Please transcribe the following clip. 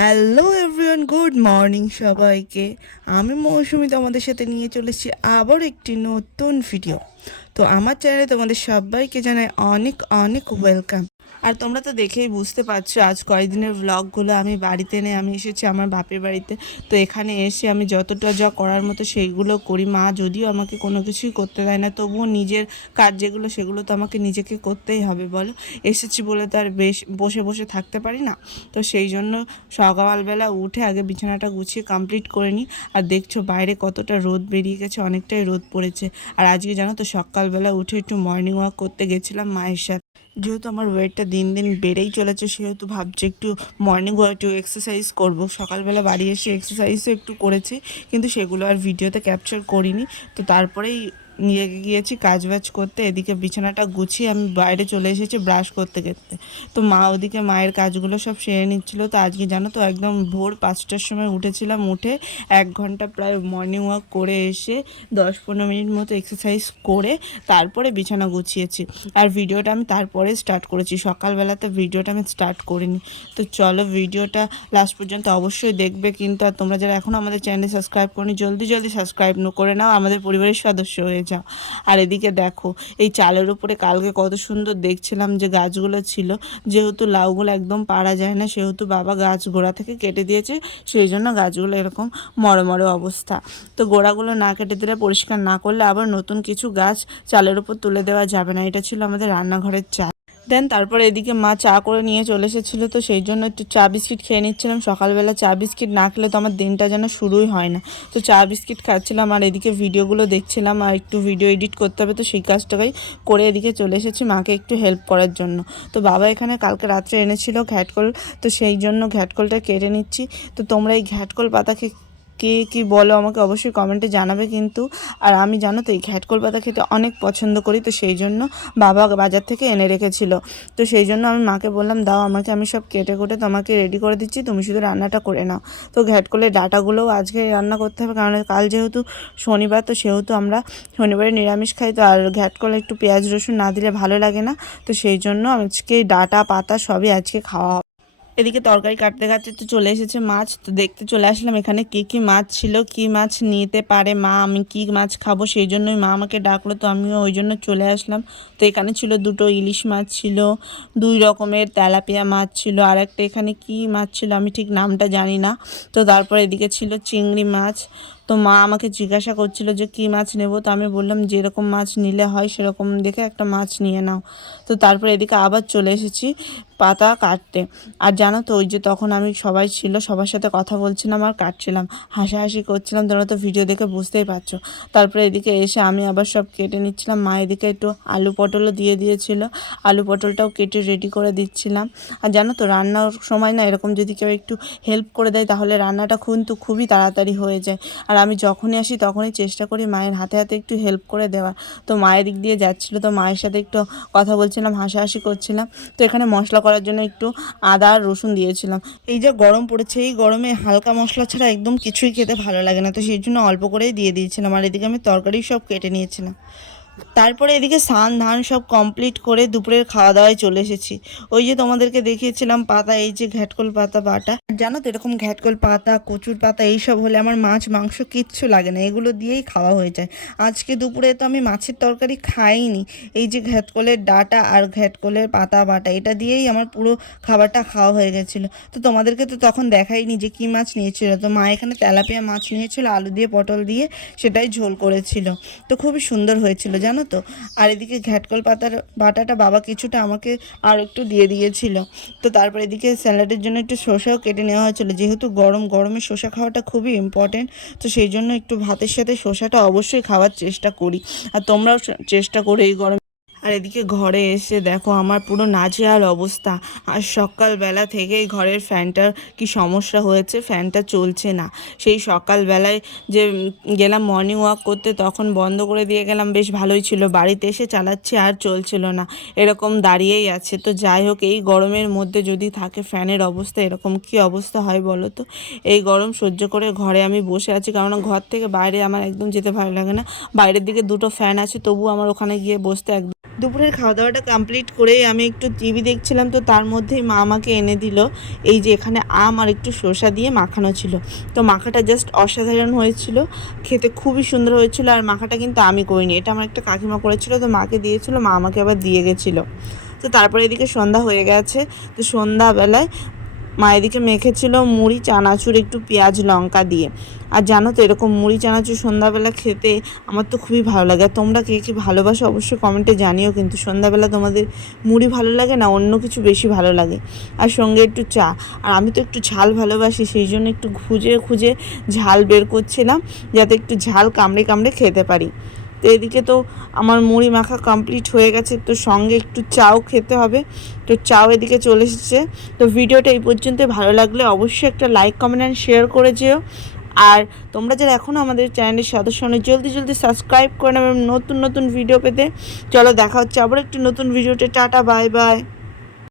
Hello everyone good morning সবাইকে। আমি মৌসুমি তোমাদের সাথে নিয়ে চলেছি আবার একটি নতুন ভিডিও তো আমার চ্যানেলে তোমাদের সবাইকে জানাই অনেক অনেক ওয়েলকাম আর তোমরা তো দেখেই বুঝতে পারছ, আজ কয়েকদিনের ব্লগগুলো আমি বাড়িতে নেই আমি এসেছি আমার বাপের বাড়িতে। তো এখানে এসে আমি যতটা যা করার মতো সেইগুলো করি। মা যদিও আমাকে কোনো কিছুই করতে দেয় না, তবুও নিজের কাজ যেগুলো সেগুলো তো আমাকে নিজেকে করতেই হবে, বলো? এসেছি বলে তো আর বেশ, বসে বসে থাকতে পারি না। তো সেই জন্য সকালবেলা উঠে আগে বিছানাটা গুছিয়ে কমপ্লিট করে নিই। আর দেখছ বাইরে কতটা রোদ বেরিয়ে গেছে, অনেকটাই রোদ পড়েছে। আর আজকে জানো তো সকালবেলা উঠে একটু মর্নিং ওয়াক করতে গেছিলাম মায়ের সাথে। যেহেতু আমার ওয়েটটা দিন দিন বেড়েই চলেছে, সেহেতু ভাবছি একটু মর্নিং একটু এক্সারসাইজ করব। সকালবেলা বাড়ি এসে এক্সারসাইজও একটু করেছি, কিন্তু সেগুলো আর ভিডিওতে ক্যাপচার করিনি। তো তারপরেই নিয়ে গিয়েছি, কাজ বাজ করতে। এদিকে বিছানাটা গুছিয়ে আমি বাইরে চলে এসেছি ব্রাশ করতে করতে। তো মা ওদিকে মায়ের কাজগুলো সব সেরে নিচ্ছিল। তো আজকে জানো তো, একদম ভোর পাঁচটার সময় উঠেছিলাম, উঠে এক ঘণ্টা প্রায় মর্নিং ওয়াক করে এসে দশ পনেরো মিনিট মতো এক্সারসাইজ করে তারপরে বিছানা গুছিয়েছি। আর ভিডিওটা আমি তারপরে স্টার্ট করেছি। সকালবেলাতে ভিডিওটা আমি স্টার্ট করিনি। তো চলো ভিডিওটা লাস্ট পর্যন্ত অবশ্যই দেখবে। কিন্তু আর তোমরা যারা এখনও আমাদের চ্যানেল সাবস্ক্রাইব করনি, জলদি জলদি সাবস্ক্রাইব করে নাও। আমাদের পরিবারের সদস্য হয়ে যাও। আর এদিকে দেখো, এই চালের উপরে কালকে কত সুন্দর দেখছিলাম যে গাছগুলো ছিল, যেহেতু লাউগুলো একদম পারা যায় না, সেহেতু বাবা গাছ গোড়া থেকে কেটে দিয়েছে, সেই জন্য গাছগুলো এরকম মরে মরে অবস্থা। তো গোড়াগুলো না কেটে দিলে পরিষ্কার না করলে আবার নতুন কিছু গাছ চালের উপর তুলে দেওয়া যাবে না। এটা ছিল আমাদের রান্নাঘরের চাল। দেন তারপরে এদিকে মা চা করে নিয়ে চলে এসেছিল, তো সেই জন্য একটু চা বিস্কিট খেয়ে নিচ্ছিলাম। সকালবেলা চা বিস্কিট না খেলে তো আমার দিনটা যেন শুরুই হয় না। তো চা বিস্কিট খাচ্ছিলাম আর এদিকে ভিডিওগুলো দেখছিলাম আর একটু ভিডিও এডিট করতে হবে, তো সেই কাজটাই করে এদিকে চলে এসেছি মাকে একটু হেল্প করার জন্য। তো বাবা এখানে কালকে রাত্রে এনেছিল ঘ্যাটকল, তো সেই জন্য ঘ্যাটকলটা কেটে নিচ্ছি। তো তোমরা এই ঘ্যাটকল পাতা খেয়ে কে কী বলো আমাকে অবশ্যই কমেন্টে জানাবে কিন্তু। আর আমি জানো তো, এই ঘ্যাটকল পাতা খেতে অনেক পছন্দ করি, তো সেই জন্য বাবা বাজার থেকে এনে রেখেছিল। তো সেই জন্য আমি মাকে বললাম, দাও আমাকে, আমি সব কেটে কুটে তোমাকে রেডি করে দিচ্ছি, তুমি শুধু রান্নাটা করে নাও। তো ঘ্যাটকলের ডাটাগুলোও আজকে রান্না করতে হবে, কারণ কাল যেহেতু শনিবার, তো সেহেতু আমরা শনিবারে নিরামিষ খাই, তো আর ঘ্যাটকলে একটু পেঁয়াজ রসুন না দিলে ভালো লাগে না। তো সেই জন্য আজকে ডাটা, পাতা সবই আজকে খাওয়া এদিকে তরকারি কাটতে কাটতে তো চলে এসেছে মাছ, তো দেখতে চলে আসলাম এখানে কি কি মাছ ছিল, কি মাছ নিতে পারে মা, আমি কি মাছ খাব সেই জন্যই মা আমাকে ডাকলো, তো আমিও ওই জন্য চলে আসলাম। তো এখানে ছিল দুটো ইলিশ মাছ ছিল, দুই রকমের তেলাপিয়া মাছ ছিল, আর একটা এখানে কি মাছ ছিল আমি ঠিক নামটা জানি না। তো তারপর এদিকে ছিল চিংড়ি মাছ, তো মা আমাকে জিজ্ঞাসা করছিল যে কী মাছ নেব, তো আমি বললাম যেরকম মাছ নিলে হয় সেরকম দেখে একটা মাছ নিয়ে নাও। তো তারপর এদিকে আবার চলে এসেছি। পাতা কাটতে। আর জানো তো, ওই যে তখন আমি সবাই ছিল, সবার সাথে কথা বলছিলাম আর কাটছিলাম। হাসাহাসি করছিলাম, তোমরা তো ভিডিও দেখে বুঝতেই পারছ। তারপরে এদিকে এসে আমি আবার সব কেটে নিচ্ছিলাম। মা এদিকে একটু আলু পটলও দিয়ে দিয়েছিল। আলু পটলটাও কেটে রেডি করে দিচ্ছিলাম। আর জানো তো, রান্নার সময় না এরকম যদি কেউ একটু হেল্প করে দেয়, তাহলে রান্নাটা কিন্তু খুবই তাড়াতাড়ি হয়ে যায়। আর আমি যখনই আসি, তখনই চেষ্টা করি মায়ের হাতে হাতে একটু হেল্প করে দেওয়ার। তো মায়ের দিক দিয়ে যাচ্ছিল, তো মায়ের সাথে একটু কথা বলছিলাম, হাসাহাসি করছিলাম। তো এখানে মশলা করার জন্য একটু আদা আর রসুন দিয়েছিলাম। এই যে গরম পড়েছে, এই গরমে হালকা মশলা ছাড়া একদম কিছুই খেতে ভালো লাগে না। তো সেই জন্য অল্প করেই দিয়ে দিয়েছিলাম। আর এদিকে আমি তরকারি সব কেটে নিয়েছিলাম। তারপরে এদিকে স্নান ধান সব কমপ্লিট করে দুপুরের খাওয়া দাওয়ায় চলে এসেছি। ওই যে তোমাদেরকে দেখিয়েছিলাম পাতা, এই যে ঘ্যাটকল পাতা, বাটা। জানো তো এরকম ঘ্যাটকল পাতা, কচুর পাতা, এইসব হলে আমার মাছ, মাংস কিচ্ছু লাগে না। এগুলো দিয়েই খাওয়া হয়ে যায়। আজকে দুপুরে তো আমি মাছের তরকারি খাইনি। এই যে ঘ্যাটকলের ডাটা আর ঘ্যাটকলের পাতা, বাটা, এটা দিয়েই আমার পুরো খাবারটা খাওয়া হয়ে গেছিল। তো তোমাদেরকে তো তখন দেখাইনি যে কী মাছ নিয়েছিল। তো মা এখানে তেলাপিয়া মাছ নিয়েছিল, আলু দিয়ে, পটল দিয়ে, সেটাই ঝোল করেছিল। তো খুবই সুন্দর হয়েছিল। জানো তো? আর এদিকে ঘ্যাটকল পাতার বাটাটা বাবা কিছুটা আমাকে আর একটু দিয়ে দিয়েছিল। তো তারপর এদিকে স্যালাডের জন্য একটু শসাও কেটে নেওয়া হয়েছিল। যেহেতু গরম, গরমে শসা খাওয়াটা খুবই ইম্পর্টেন্ট তো সেই জন্য একটু ভাতের সাথে শসাটা অবশ্যই খাওয়ার চেষ্টা করি। আর তোমরাও চেষ্টা করো এই গরম আর এদিকে ঘরে এসে দেখো আমার পুরো নাজেহাল অবস্থা। আর সকালবেলা থেকেই ঘরের ফ্যানটার কি সমস্যা হয়েছে, ফ্যানটা চলছে না। সেই সকালবেলায় যে গেলাম মর্নিং ওয়াক করতে তখন বন্ধ করে দিয়ে গেলাম, বেশ ভালোই ছিল। বাড়িতে এসে চালাচ্ছি, আর চলছিল না। এরকম দাঁড়িয়েই আছে। তো যাই হোক, এই গরমের মধ্যে যদি থাকে ফ্যানের অবস্থা, এরকম কি অবস্থা হয় বলো তো? এই গরম সহ্য করে ঘরে আমি বসে আছি। কারণ ঘর থেকে বাইরে আমার একদম যেতে ভালো লাগে না। বাইরের দিকে দুটো ফ্যান আছে তবু আমার ওখানে গিয়ে বসতে একদম দুপুরের খাওয়া দাওয়াটা কমপ্লিট করেই আমি একটু টিভি দেখছিলাম, তো তার মধ্যেই মা আমাকে এনে দিল এই যে এখানে আম আর একটু শসা দিয়ে মাখানো ছিল। তো মাখাটা জাস্ট অসাধারণ হয়েছিল, খেতে খুবই সুন্দর হয়েছিল আর মাখাটা কিন্তু আমি করিনি। এটা আমার একটা কাকিমা করেছিল, তো মাকে দিয়েছিল, মা আমাকে আবার দিয়ে গেছিল। তো তারপরে এদিকে সন্ধ্যা হয়ে গেছে, তো সন্ধ্যাবেলায় মা এদিকে মেখেছিল মুড়ি, চানাচুর, একটু পেঁয়াজ, লঙ্কা দিয়ে। আর জানো তো, এরকম মুড়ি, চানাচুর সন্ধ্যাবেলা খেতে আমার তো খুবই ভালো লাগে। আর তোমরা কে কী ভালোবাসো অবশ্যই কমেন্টে জানিও, কিন্তু সন্ধ্যাবেলা তোমাদের মুড়ি ভালো লাগে না অন্য কিছু বেশি ভালো লাগে? আর সঙ্গে একটু চা। আর আমি তো একটু ঝাল ভালোবাসি, সেই জন্য একটু খুঁজে খুঁজে ঝাল বের করছিলাম, যাতে একটু ঝাল কামড়ে কামড়ে খেতে পারি। তো এদিকে তো আমার মুড়ি মাখা কমপ্লিট হয়ে গেছে, তো সঙ্গে একটু চাও খেতে হবে। তো চাও এদিকে চলে এসেছে। তো ভিডিওটা এই পর্যন্ত ভালো লাগলে অবশ্যই একটা লাইক কমেন্ট অ্যান্ড শেয়ার করে যেও। আর তোমরা যারা এখনও আমাদের চ্যানেলের সদস্য নয়, জলদি জলদি সাবস্ক্রাইব করে নেবে নতুন নতুন ভিডিও পেতে। চলো দেখা হচ্ছে আবার একটি নতুন ভিডিওতে টাটা বাই বাই